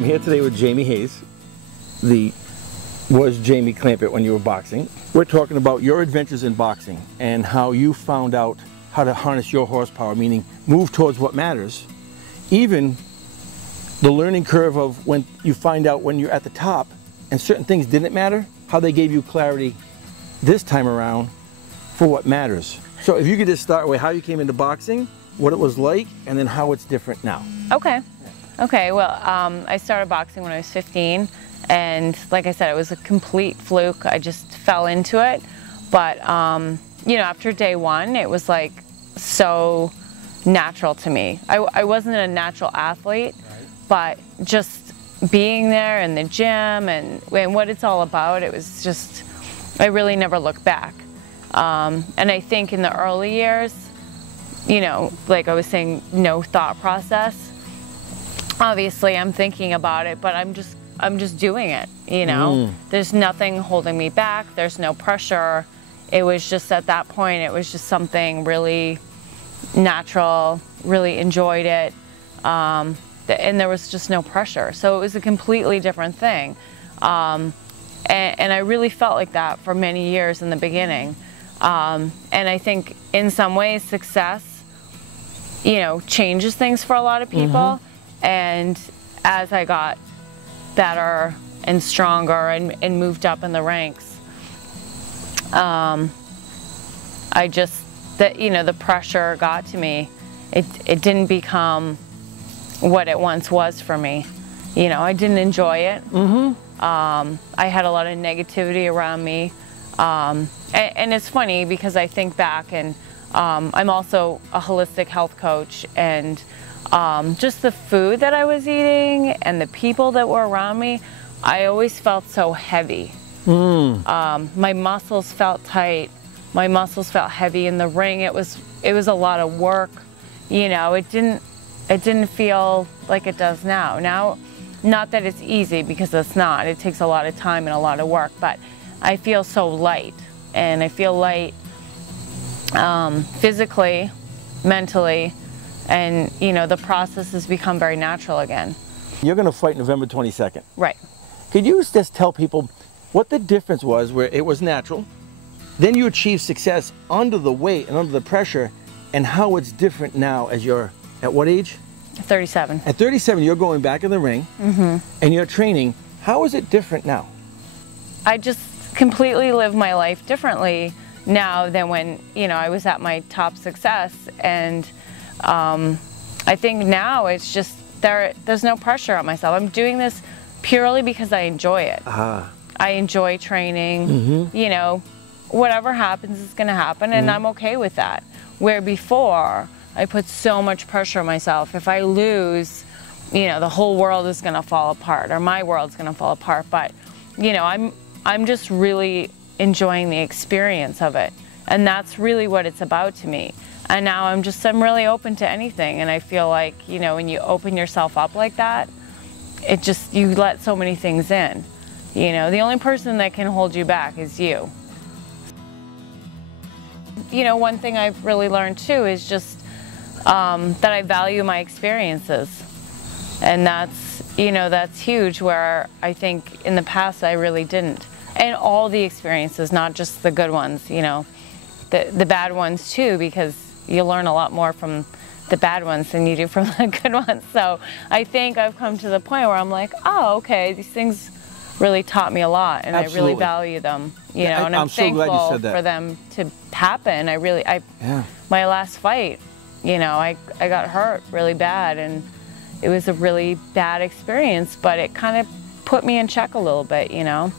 I'm here today with Jaime Hayes, was Jaime Clampitt when you were boxing. We're talking about your adventures in boxing and how you found out how to harness your horsepower, meaning move towards what matters. Even the learning curve of when you find out when you're at the top and certain things didn't matter, how they gave you clarity this time around for what matters. So if you could just start with how you came into boxing, what it was like, and then how it's different now. Okay. Okay, well, I started boxing when I was 15, and like I said, it was a complete fluke. I just fell into it, but you know, after day one, it was like so natural to me. I wasn't a natural athlete, but just being there in the gym and what it's all about, it was just, I really never looked back. And I think in the early years, you know, like I was saying, no thought process. Obviously, I'm thinking about it, but I'm just doing it, you know? There's nothing holding me back. There's no pressure. It was just at that point, it was just something really natural, really enjoyed it. And there was just no pressure. So it was a completely different thing. And I really felt like that for many years in the beginning. And I think in some ways success, you know, changes things for a lot of people. And as I got better and stronger and moved up in the ranks, I just, you know, the pressure got to me. It didn't become what it once was for me. You know, I didn't enjoy it. I had a lot of negativity around me. And it's funny because I think back, and I'm also a holistic health coach, and just the food that I was eating and the people that were around me, I always felt so heavy. My muscles felt tight. My muscles felt heavy in the ring. It was a lot of work. You know, it didn't feel like it does now. Now, not that it's easy, because it's not. It takes a lot of time and a lot of work, but I feel so light, and I feel light physically, mentally, and you know, the process has become very natural again. You're going to fight November 22nd. Right. Could you just tell people what the difference was where it was natural, then you achieved success under the weight and under the pressure, and how it's different now as you're at what age? 37. At 37, you're going back in the ring and you're training. How is it different now? I just completely live my life differently now than when, you know, I was at my top success. And I think now it's just, there's no pressure on myself. I'm doing this purely because I enjoy it. I enjoy training. You know, whatever happens is going to happen, and I'm okay with that. Where before, I put so much pressure on myself. If I lose, you know, the whole world is going to fall apart, or my world's going to fall apart. But, you know, I'm just really enjoying the experience of it. And that's really what it's about to me. And now I'm really open to anything. And I feel like, you know, when you open yourself up like that, it just, you let so many things in. You know, the only person that can hold you back is you. You know, one thing I've really learned too is just that I value my experiences. And that's, you know, that's huge, where I think in the past I really didn't. And all the experiences, not just the good ones, you know, the bad ones too, because you learn a lot more from the bad ones than you do from the good ones. So I think I've come to the point where I'm like, oh, okay, these things really taught me a lot, and I really value them, you know, and I'm thankful so glad you said that. For them to happen. My last fight, you know, I got hurt really bad, and it was a really bad experience, but it kind of put me in check a little bit, you know,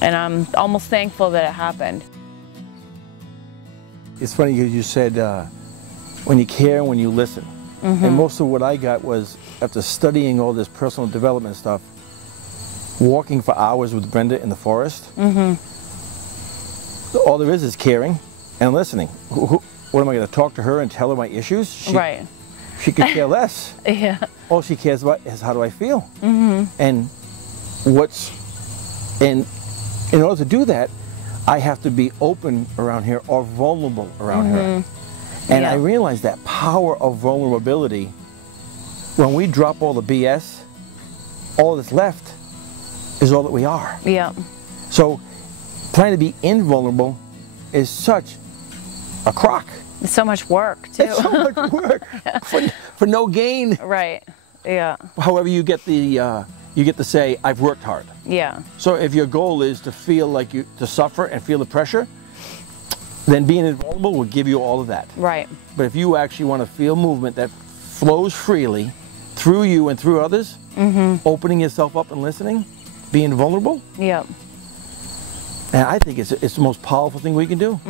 and I'm almost thankful that it happened. It's funny you said when you care, when you listen. And most of what I got was, after studying all this personal development stuff, walking for hours with Brenda in the forest. All there is caring and listening. What am I going to talk to her and tell her my issues? She could care less. All she cares about is, how do I feel? And in order to do that, I have to be open around here, or vulnerable around her. And I realized that power of vulnerability, when we drop all the BS all that's left is all that we are. Yeah. So trying to be invulnerable is such a crock. It's so much work too. It's so much work for no gain. Right. Yeah. However, you get to say, I've worked hard. Yeah. So if your goal is to feel like to suffer and feel the pressure, then being invulnerable will give you all of that. Right. But if you actually want to feel movement that flows freely through you and through others, opening yourself up and listening, being vulnerable. Yeah. And I think it's the most powerful thing we can do.